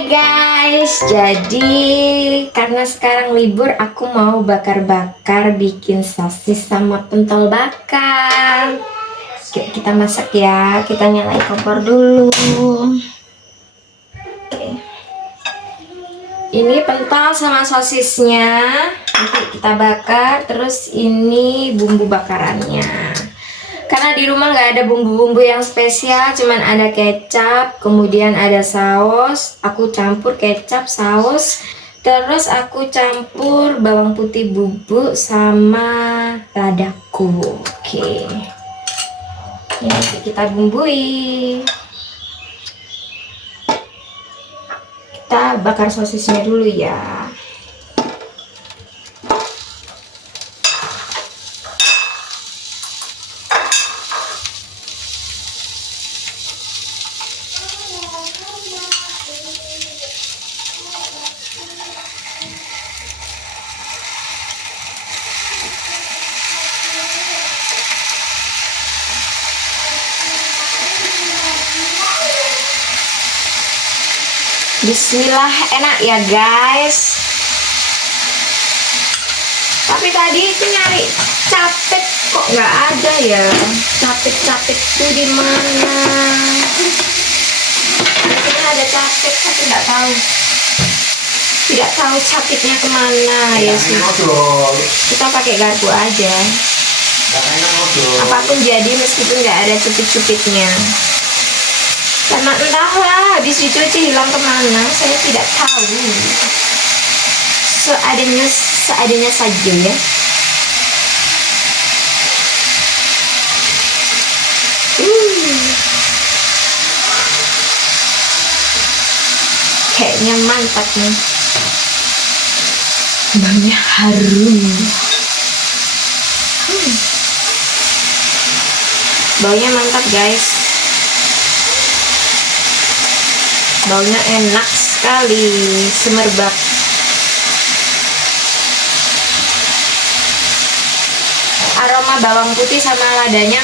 Hai guys, jadi karena sekarang libur aku mau bakar-bakar bikin sosis sama pentol bakar. Kita masak ya, kita nyalain kompor dulu. Oke. Ini pentol sama sosisnya, nanti kita bakar. Terus ini bumbu bakarannya. Karena di rumah nggak ada bumbu-bumbu yang spesial, cuman ada kecap, kemudian ada saus. Aku campur kecap, saus, terus aku campur bawang putih bubuk sama ladaku. Oke, ini kita bumbui. Kita bakar sosisnya dulu ya. Bismillah, enak ya guys. Tapi tadi itu nyari capek kok nggak ada ya. Capek tuh di mana? Ini ada capek tapi nggak tahu. Tidak tahu capeknya kemana ya sih. Kita pakai garpu aja. Apapun jadi meskipun nggak ada cupit-cupitnya. Karena entahlah habis dicuci hilang kemana, saya tidak tahu. Seadanya saja ya. Kayaknya mantap nih. Baunya harum. Baunya mantap guys. Baunya enak sekali, semerbak. Aroma bawang putih sama ladanya.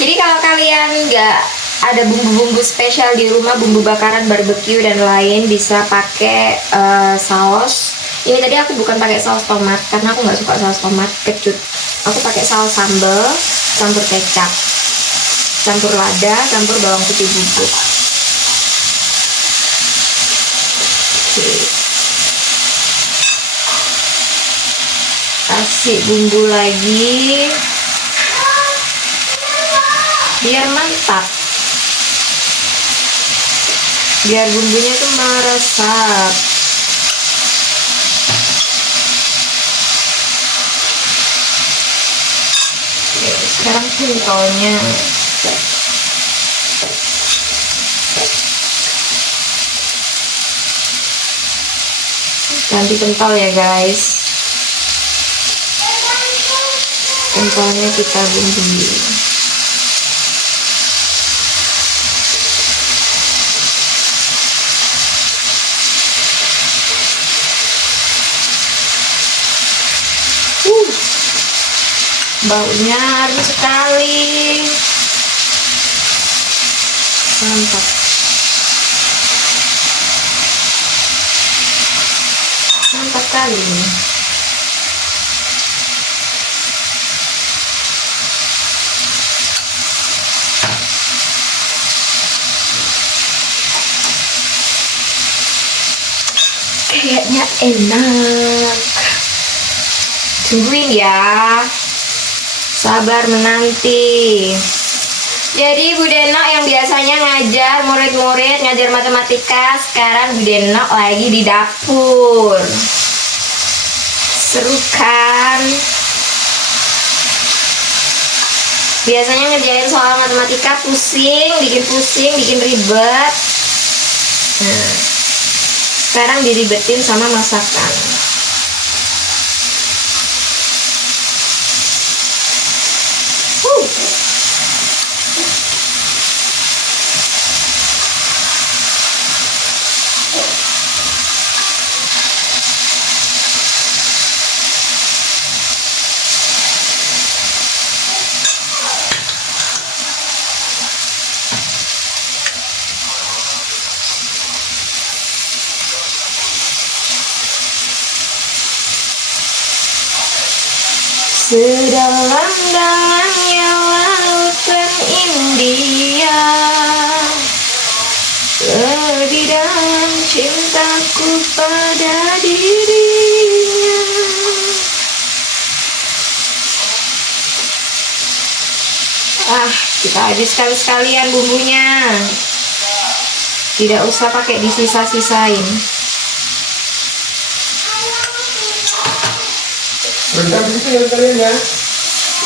Jadi kalau kalian nggak ada bumbu-bumbu spesial di rumah, bumbu bakaran, barbeque dan lain, bisa pakai saus. Ini tadi aku bukan pakai saus tomat karena aku nggak suka saus tomat, kecut. Aku pakai saus sambal, campur kecap, campur lada, campur bawang putih bubuk. Oke. Kasih bumbu lagi biar mantap, biar bumbunya tuh meresap. Sekarang pentolnya ganti pentol ya guys. Pentolnya kita bumbui. Baunya harum sekali, mantap. Mantap kali. Kayaknya enak. Tungguin ya. Sabar menanti. Jadi Bu Denok yang biasanya ngajar murid-murid, ngajar matematika, sekarang Bu Denok lagi di dapur. Seru kan? Biasanya ngerjain soal matematika pusing, bikin ribet. Nah, sekarang diribetin sama masakan. Sedalam-dalamnya lautan India, lebih dalam cintaku pada dirinya. Kita habiskan sekalian bumbunya. Tidak usah pakai disisa-sisain. Rendam di situ ya kalian ya.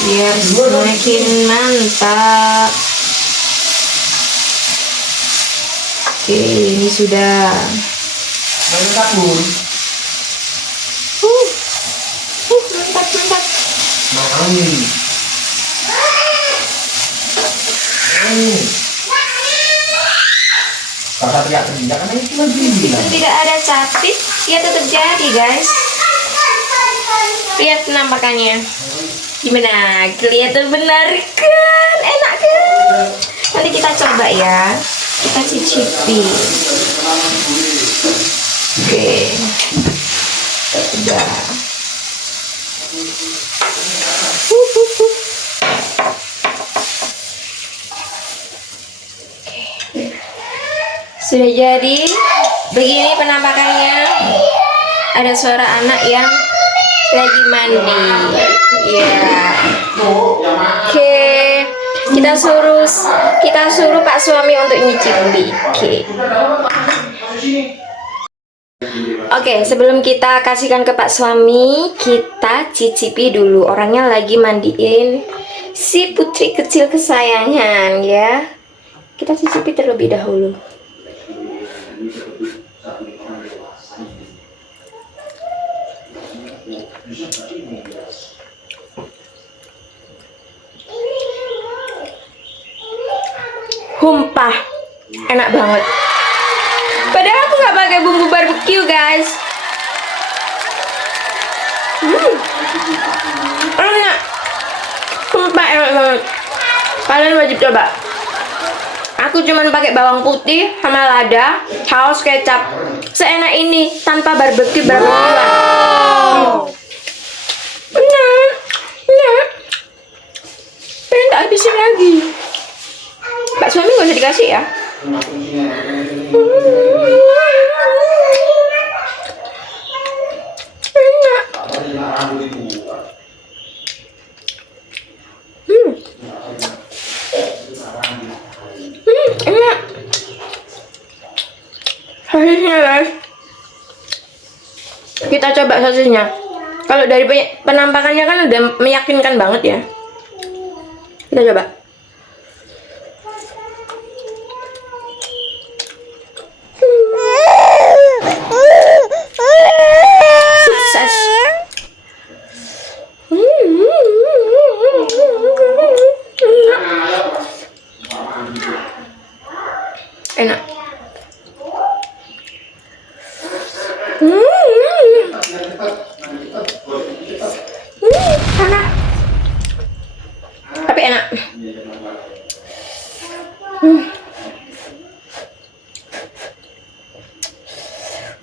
Biar semakin mantap. Oke, ini sudah. Banyak sabun. Mantap. Kakak teriak-teriak karena itu cuma gini. Tidak ada capit, ya tetap jadi guys. Lihat penampakannya. Gimana? Kelihatan benar kan? Enak kan? Nanti kita coba ya. Kita cicipi. Oke. Udah. Sudah jadi. Begini penampakannya. Ada suara anak yang lagi mandi. Ya. Oke. Kita suruh Pak suami untuk nyicipi. Oke, sebelum kita kasihkan ke Pak suami, kita cicipi dulu. Orangnya lagi mandiin si putri kecil kesayangan ya. Kita cicipi terlebih dahulu. Humpah, enak banget. Padahal aku nggak pakai bumbu barbeque guys. Enak, humpah enak banget. Kalian wajib coba. Aku cuman pakai bawang putih sama lada, saus kecap. Seenak ini tanpa barbeque barbequean. Enak. Pengen tak habisin lagi. Pak suami gak usah dikasih ya. Enak. Enak. Sosisnya guys. Kita coba sosisnya. Kalau dari penampakannya kan udah meyakinkan banget ya. Kita coba. Sukses. Enak. Enak. Tapi enak.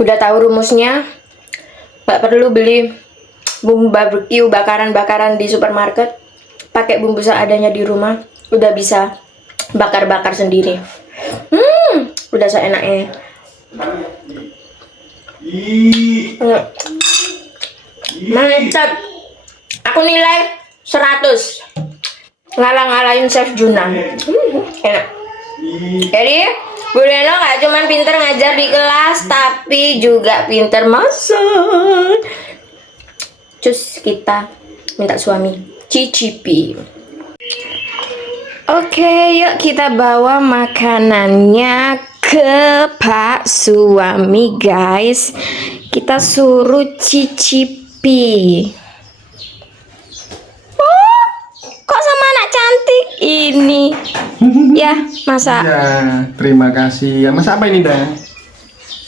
Udah tahu rumusnya, nggak perlu beli bumbu barbeque bakaran-bakaran di supermarket. Pakai bumbu seadanya di rumah, udah bisa bakar-bakar sendiri. Udah seenaknya. Mantap. Aku nilai 100. Ngalah-ngalahin Chef Juna. Enak. Jadi Bu Leno gak cuma pinter ngajar di kelas, tapi juga pinter masak. Cus, kita minta suami cicipi. Oke, yuk kita bawa makanannya ke Pak suami guys. Kita suruh cicipi. Oh, kok sama anak cantik ini? Ya, masak. Ya, terima kasih. Ya, masak apa ini, Dah?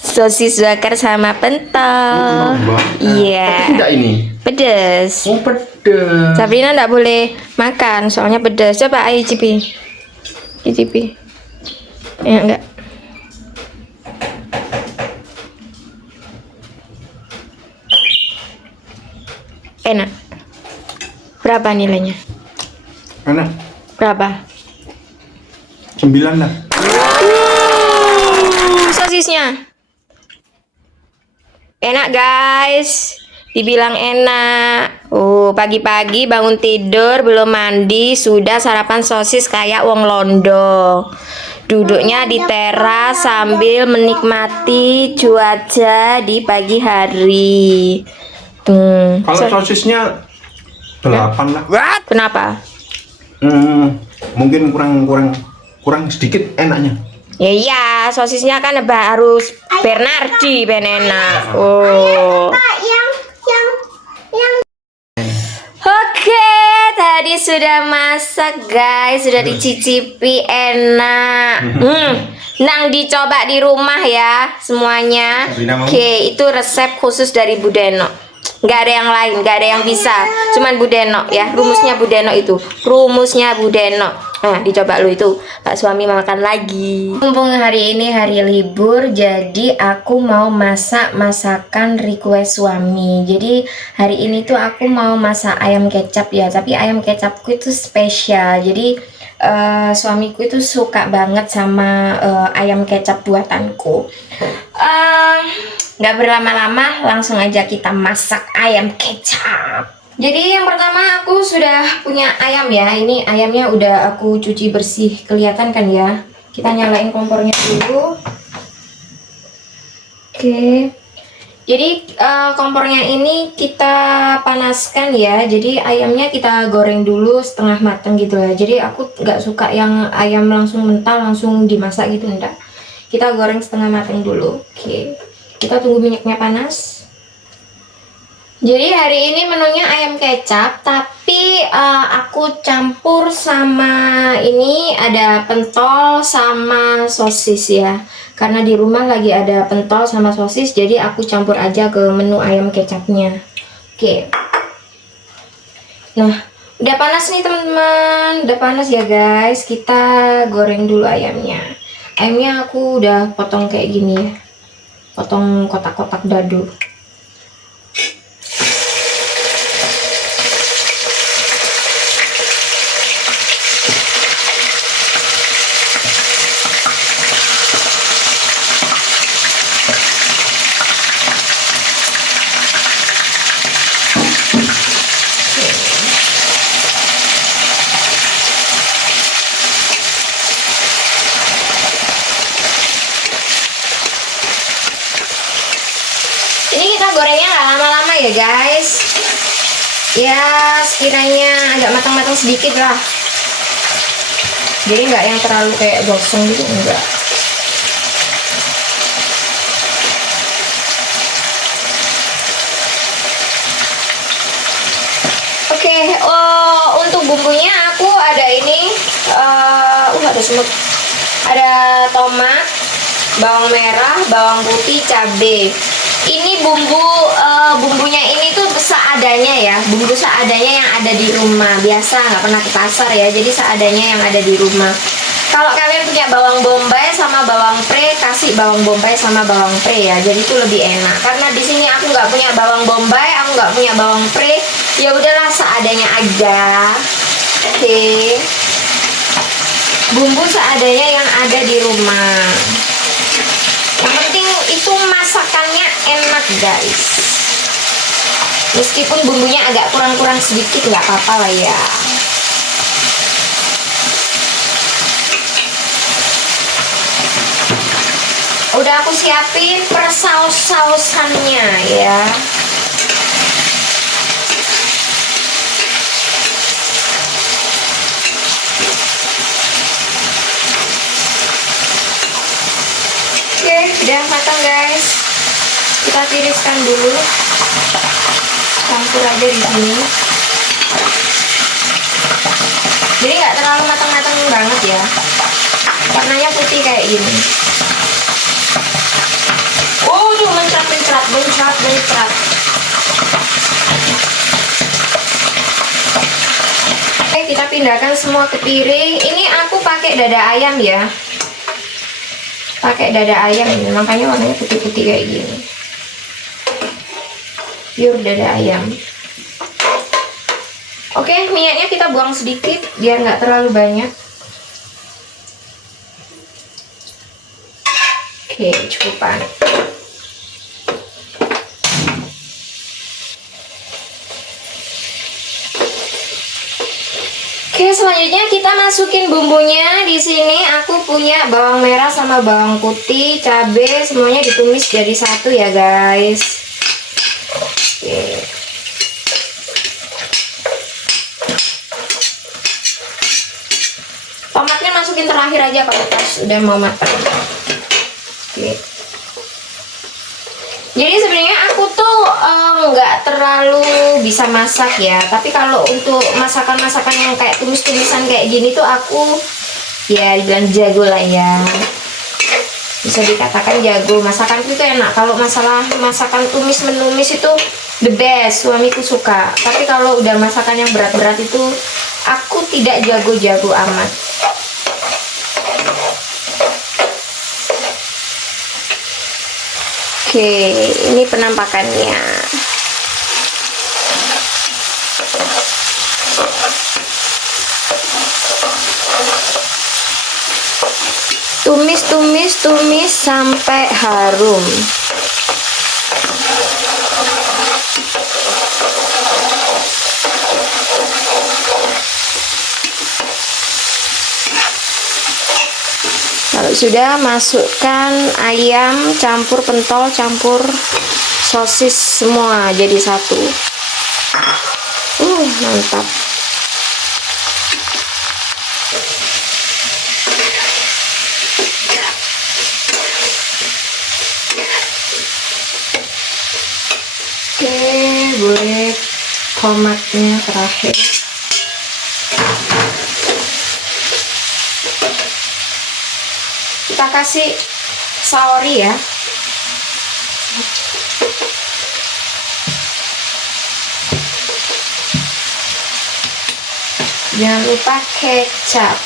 Sosis bakar sama pentol. Iya. Tidak ini. Pedes. Oh, pedes. Sabrina nggak boleh makan, soalnya pedes. Coba ayo cicipi. Cicipi. Ya enggak. Enak. Berapa nilainya? Enak. Berapa? 9 lah. Sosisnya. Enak guys. Dibilang enak. Pagi-pagi bangun tidur belum mandi sudah sarapan sosis kayak wong londo. Duduknya di teras sambil menikmati cuaca di pagi hari. Kalau sosisnya 8 lah. Kenapa? Mungkin kurang sedikit enaknya. Ya iya, sosisnya kan harus Bernardi ben enak. Oke, tadi sudah masak guys, sudah dicicipi enak. Nang dicoba di rumah ya semuanya. Oke, itu resep khusus dari Bu Deno. Nggak ada yang lain, nggak ada yang bisa. Cuman Bu Deno ya, rumusnya Bu Deno itu. Rumusnya Bu Deno. Nah, dicoba lu itu. Pak suami makan lagi. Mumpung hari ini hari libur, jadi aku mau masak masakan request suami. Jadi hari ini tuh aku mau masak ayam kecap ya, tapi ayam kecapku itu spesial. Jadi suamiku itu suka banget sama ayam kecap buatanku. Nggak berlama-lama, langsung aja kita masak ayam kecap. Jadi yang pertama aku sudah punya ayam ya. Ini ayamnya udah aku cuci bersih, kelihatan kan ya. Kita nyalain kompornya dulu. Oke. Jadi kompornya ini kita panaskan ya. Jadi ayamnya kita goreng dulu setengah matang gitu ya. Jadi aku nggak suka yang ayam langsung mentah langsung dimasak gitu, enggak. Kita goreng setengah matang dulu. Oke. Kita tunggu minyaknya panas. Jadi hari ini menunya ayam kecap, tapi aku campur sama ini ada pentol sama sosis ya. Karena di rumah lagi ada pentol sama sosis, jadi aku campur aja ke menu ayam kecapnya. Oke. Nah, udah panas nih teman-teman, udah panas ya guys. Kita goreng dulu ayamnya. Ayamnya aku udah potong kayak gini ya, potong kotak-kotak dadu. Ini kita gorengnya nggak lama-lama ya guys. Ya sekiranya agak matang-matang sedikit lah. Jadi nggak yang terlalu kayak gosong gitu, enggak. Oke, untuk bumbunya aku ada ini, ada semut, ada tomat, bawang merah, bawang putih, cabai. Ini bumbunya ini tuh seadanya ya, bumbu seadanya yang ada di rumah. Biasa nggak pernah ke pasar ya, jadi seadanya yang ada di rumah. Kalau kalian punya bawang bombay sama bawang pre, kasih bawang bombay sama bawang pre ya, jadi itu lebih enak. Karena di sini aku nggak punya bawang bombay, aku nggak punya bawang pre, ya udahlah seadanya aja. Oke. Bumbu seadanya yang ada di rumah. Yang penting itu masakannya enak guys. Meskipun bumbunya agak kurang-kurang sedikit nggak apa-apa lah ya. Udah aku siapin persaus-sausannya ya. Udah matang guys, kita tiriskan dulu, campur aja di sini. Jadi nggak terlalu matang-matang banget ya, warnanya putih kayak gini. Tuh mencrat. Oke, kita pindahkan semua ke piring. Ini aku pakai dada ayam ya. Pakai dada ayam ini, makanya warnanya putih-putih kayak gini. Pure dada ayam. Oke, minyaknya kita buang sedikit biar nggak terlalu banyak. Oke, cukupan. Oke, selanjutnya kita masukin bumbunya. Di sini aku punya bawang merah sama bawang putih, cabai, semuanya ditumis jadi satu ya, guys. Oke. Tomatnya masukin terakhir aja kalau pas udah mau matang. Oke. Jadi sebenarnya aku tuh nggak terlalu bisa masak ya, tapi kalau untuk masakan-masakan yang kayak tumis-tumisan kayak gini tuh aku ya dibilang jago lah ya, bisa dikatakan jago. Masakan itu enak, kalau masalah masakan tumis menumis itu the best, suamiku suka. Tapi kalau udah masakan yang berat-berat itu aku tidak jago-jago amat. Oke, ini penampakannya. Tumis sampai harum. Kalau sudah, masukkan ayam, campur pentol, campur sosis, semua jadi satu. Mantap. Oke, boleh tomatnya terakhir. Kita kasih saori ya. Jangan lupa kecap.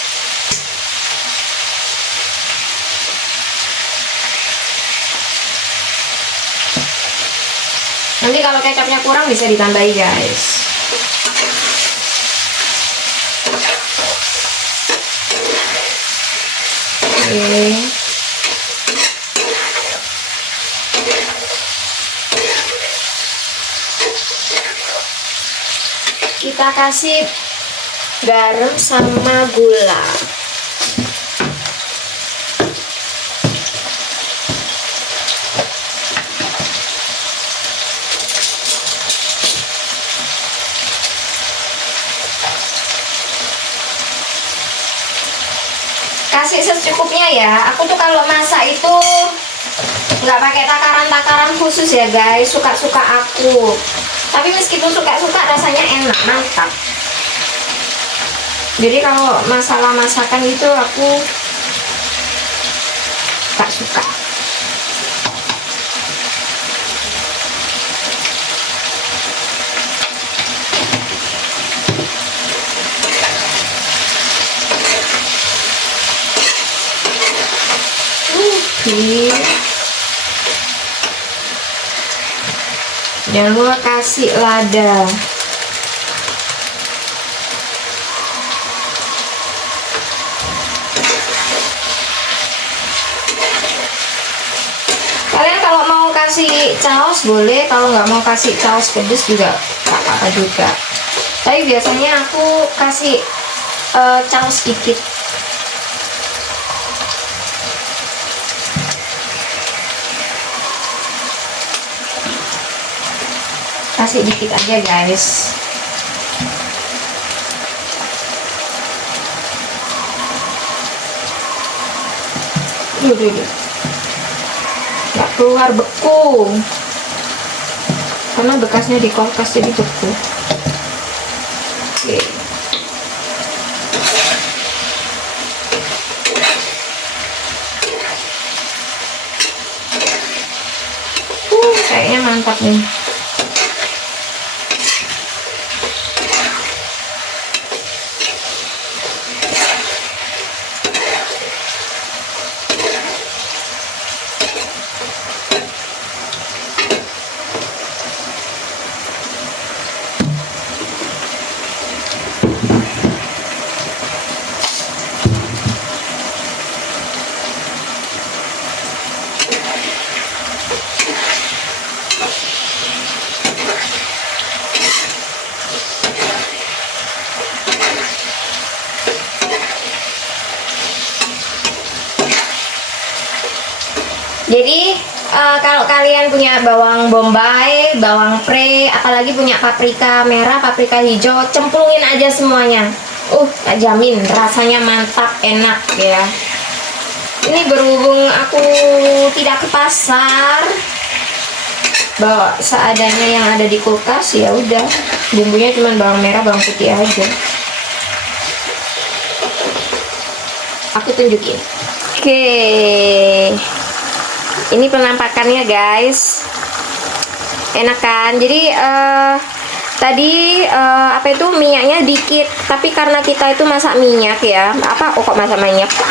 Nanti kalau kecapnya kurang bisa ditambahi, guys. Oke. Kita kasih garam sama gula. Kasih secukupnya ya. Aku tuh kalau masak itu nggak pakai takaran-takaran khusus ya, guys. Suka-suka aku. Tapi meskipun suka-suka rasanya enak, mantap. Jadi kalau masalah masakan itu aku tak suka. Jangan lupa kasih lada. Kalian kalau mau kasih saus boleh, kalau nggak mau kasih saus pedas juga tak apa-apa juga. Tapi biasanya aku kasih saus sedikit. Kasih dikit aja, guys. Nggak keluar beku karena bekasnya di kulkas jadi beku. Oke. Kayaknya mantap nih. Jadi kalau kalian punya bawang bombay, bawang pre, apalagi punya paprika merah, paprika hijau, cemplungin aja semuanya. Tak jamin rasanya mantap, enak ya. Ini berhubung aku tidak ke pasar, bawa seadanya yang ada di kulkas, ya udah. Bumbunya cuma bawang merah, bawang putih aja. Aku tunjukin. Oke. Ini penampakannya guys, enak kan? Jadi tadi minyaknya dikit, tapi karena kita itu masak minyak ya,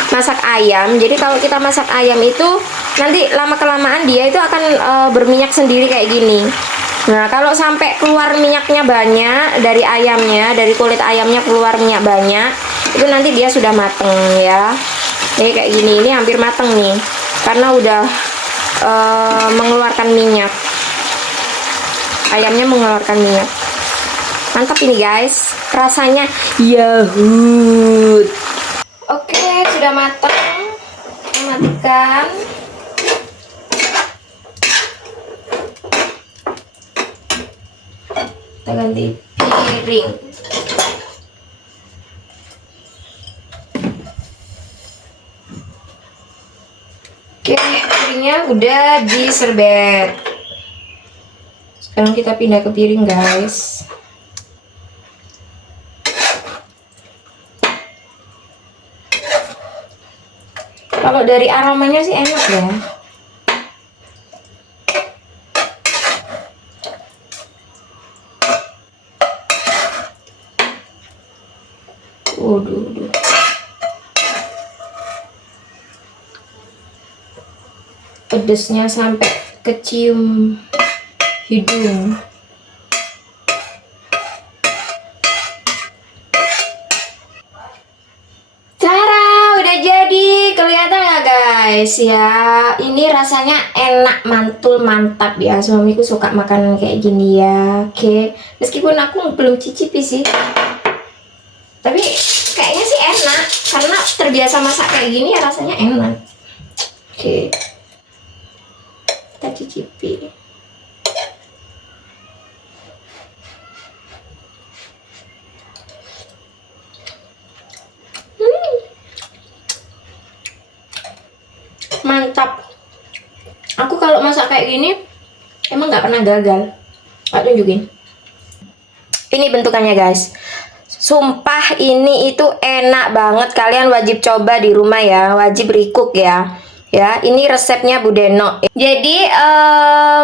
masak ayam. Jadi kalau kita masak ayam itu nanti lama kelamaan dia itu akan berminyak sendiri kayak gini. Nah kalau sampai keluar minyaknya banyak dari ayamnya, dari kulit ayamnya keluar minyak banyak, itu nanti dia sudah mateng ya. Ini kayak gini, ini hampir mateng nih, karena udah mengeluarkan minyak. Ayamnya mengeluarkan minyak. Mantap ini guys, rasanya yahut. Oke, sudah matang. Kita matikan. Kita ganti piring. Oke, piringnya udah diserbet. Sekarang kita pindah ke piring guys. Kalau dari aromanya sih enak ya. Waduh. Pedesnya sampai kecium hidung. Cara udah jadi, kelihatan nggak guys ya? Ini rasanya enak, mantul, mantap ya. Suamiku suka makan kayak gini ya. Oke, meskipun aku belum cicipi sih, tapi kayaknya sih enak karena terbiasa masak kayak gini ya, rasanya enak. Oke, kita cicipi. Mantap. Aku kalau masak kayak gini emang nggak pernah gagal. Tak tunjukin. Ini bentukannya guys. Sumpah ini itu enak banget. Kalian wajib coba di rumah ya. Wajib recook ya. Ya, ini resepnya Bu Deno. Jadi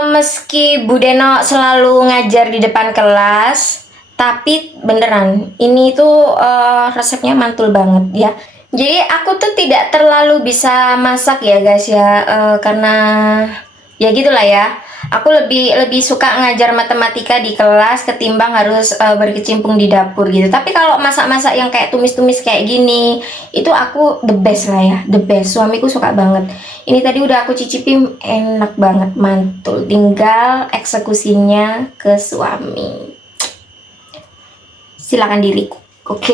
meski Bu Deno selalu ngajar di depan kelas, tapi beneran ini tuh resepnya mantul banget ya. Jadi aku tuh tidak terlalu bisa masak ya guys ya, karena ya gitulah ya. Aku lebih suka ngajar matematika di kelas ketimbang harus berkecimpung di dapur gitu. Tapi kalau masak-masak yang kayak tumis-tumis kayak gini, itu aku the best lah ya, the best. Suamiku suka banget. Ini tadi udah aku cicipin, enak banget, mantul. Tinggal eksekusinya ke suami. Silakan diriku. Oke.